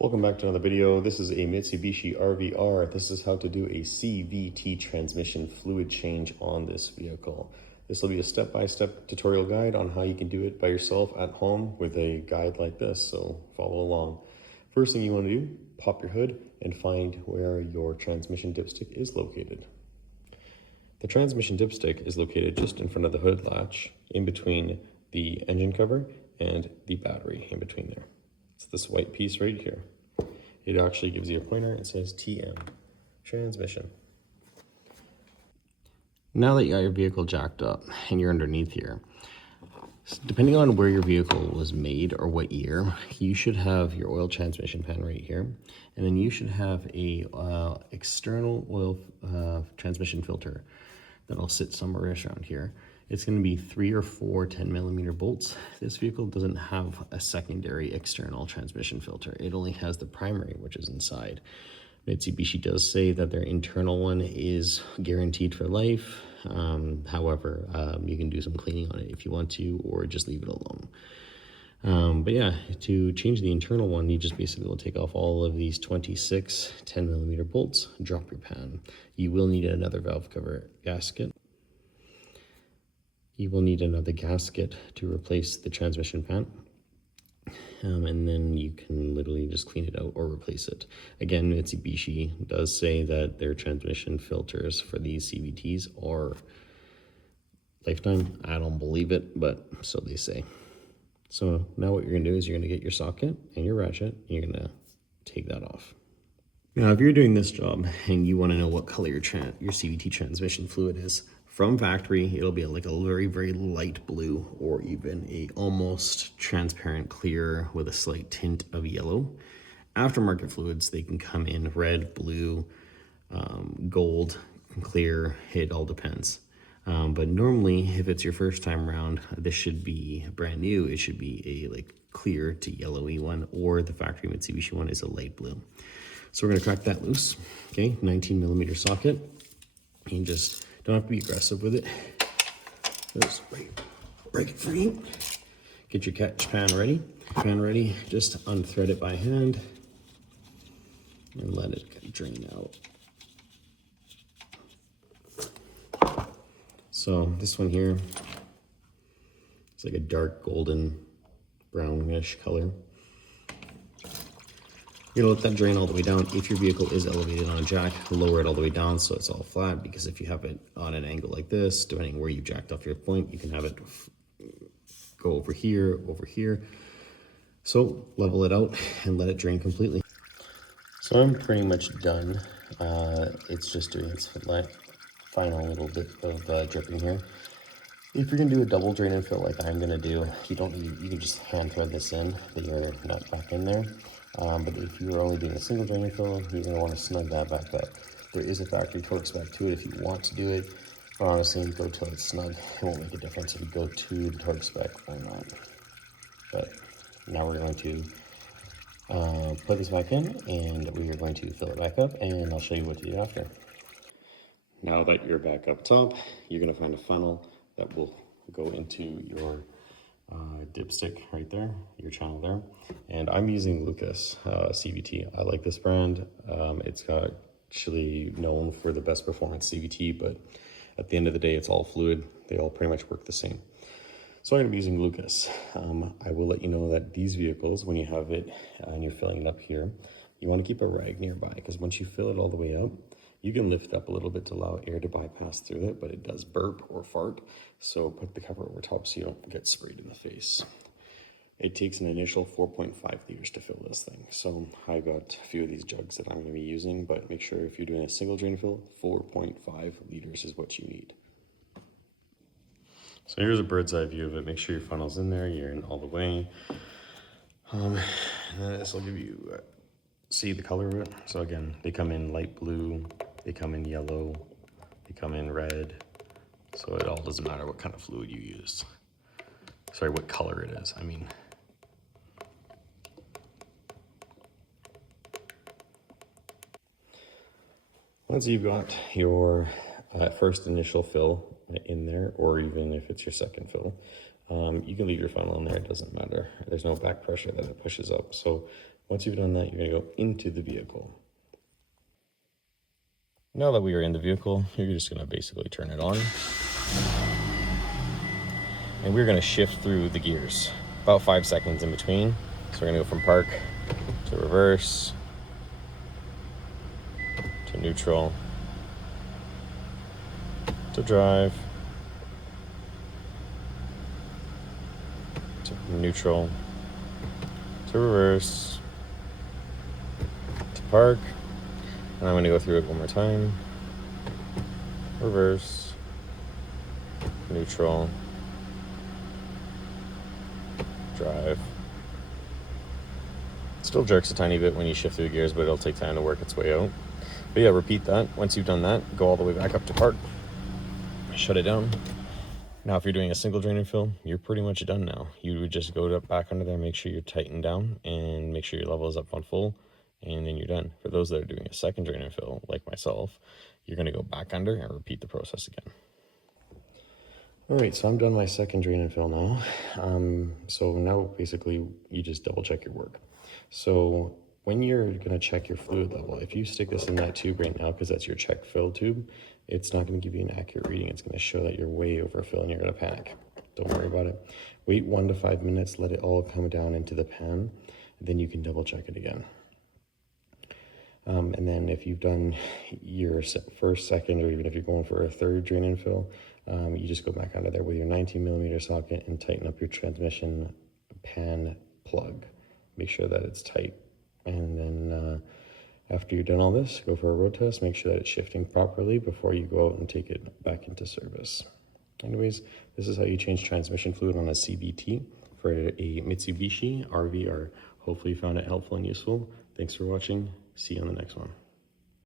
Welcome back to another video. This is a Mitsubishi RVR. This is how to do a CVT transmission fluid change on this vehicle. This will be a step-by-step tutorial guide on how you can do it by yourself at home with a guide like this, so follow along. First thing you want to do, pop your hood and find where your transmission dipstick is located. The transmission dipstick is located just in front of the hood latch, in between the engine cover and the battery, in between there. It's this white piece right here. It actually gives you a pointer. It says TM, transmission. Now that you got your vehicle jacked up and you're underneath here, depending on where your vehicle was made or what year, you should have your oil transmission pan right here. And then you should have a external oil transmission filter that'll sit somewhere around here. It's going to be 3 or 4 10mm bolts. This vehicle doesn't have a secondary external transmission filter. It only has the primary, which is inside. Mitsubishi does say that their internal one is guaranteed for life. However, you can do some cleaning on it if you want to, or just leave it alone. But yeah, to change the internal one, you just basically will take off all of these 26 10mm bolts, drop your pan. You will need another valve cover gasket. You will need another gasket to replace the transmission pan. And then you can literally just clean it out or replace it. Again, Mitsubishi does say that their transmission filters for these CVTs are lifetime. I don't believe it, but so they say. So now what you're gonna do is you're gonna get your socket and your ratchet, and you're gonna take that off. Now, if you're doing this job and you wanna know what color your CVT transmission fluid is, from factory, it'll be like a very, very light blue, or even a almost transparent clear with a slight tint of yellow. Aftermarket fluids, they can come in red, blue, gold, clear. It all depends. But normally, if it's your first time around, this should be brand new. It should be a like clear to yellowy one, or the factory Mitsubishi one is a light blue. So we're gonna crack that loose. Okay, 19mm socket. You just don't have to be aggressive with it. Just break it free. Get your catch pan ready. Just unthread it by hand and let it drain out. So this one here, it's like a dark golden brownish color. You're gonna let that drain all the way down. If your vehicle is elevated on a jack, lower it all the way down so it's all flat, because if you have it on an angle like this, depending where you jacked off your point, you can have it go over here. So level it out and let it drain completely. So I'm pretty much done. It's just doing its final little bit of dripping here. If you're gonna do a double drain and fill like I'm gonna do, you can just hand thread this in, the other nut back in there. But if you're only doing a single drain and fill, you're gonna want to snug that back up. There is a factory torque spec to it if you want to do it, but honestly, go till it's snug. It won't make a difference if you go to the torque spec or not. But now we're going to put this back in, and we are going to fill it back up, and I'll show you what to do after. Now that you're back up top, you're gonna find a funnel that will go into your dipstick right there, your channel there. And I'm using Lucas CVT. I like this brand. It's actually known for the best performance CVT, but at the end of the day, it's all fluid. They all pretty much work the same. So I'm gonna be using Lucas. I will let you know that these vehicles, when you have it and you're filling it up here, you wanna keep a rag nearby, because once you fill it all the way up, you can lift up a little bit to allow air to bypass through it, but it does burp or fart. So put the cover over top so you don't get sprayed in the face. It takes an initial 4.5 liters to fill this thing. So I got a few of these jugs that I'm gonna be using, but make sure if you're doing a single drain fill, 4.5 liters is what you need. So here's a bird's eye view of it. Make sure your funnel's in there, you're in all the way. This will give you, see the color of it. So again, they come in light blue, they come in yellow, they come in red. So it all doesn't matter what kind of fluid you use. Sorry, what color it is, I mean. Once you've got your first initial fill in there, or even if it's your second fill, you can leave your funnel in there, it doesn't matter. There's no back pressure that it pushes up. So Once you've done that, you're gonna go into the vehicle. Now that we are in the vehicle, you're just gonna basically turn it on. And we're gonna shift through the gears, about 5 seconds in between. So we're gonna go from park to reverse, to neutral, to drive, to neutral, to reverse, to park, and I'm going to go through it one more time. Reverse, neutral, drive. It still jerks a tiny bit when you shift through the gears, but it'll take time to work its way out. But yeah, repeat that. Once you've done that, go all the way back up to park, shut it down. Now, if you're doing a single drain and fill, you're pretty much done now. You would just go back under there, make sure you're tightened down, and make sure your level is up on full, and then you're done. For those that are doing a second drain and fill, like myself, you're going to go back under and repeat the process again. All right, so I'm done my second drain and fill now. So now basically you just double check your work. So when you're gonna check your fluid level, if you stick this in that tube right now, because that's your check fill tube, it's not gonna give you an accurate reading. It's gonna show that you're way overfill and you're gonna panic. Don't worry about it. Wait 1 to 5 minutes, let it all come down into the pan, and then you can double check it again. And then if you've done your first, second, or even if you're going for a third drain and fill, you just go back under there with your 19mm socket and tighten up your transmission pan plug. Make sure that it's tight. And then after you've done all this, go for a road test, make sure that it's shifting properly before you go out and take it back into service. Anyways, this is how you change transmission fluid on a CVT for a Mitsubishi RVR. Hopefully you found it helpful and useful. Thanks for watching. See you on the next one.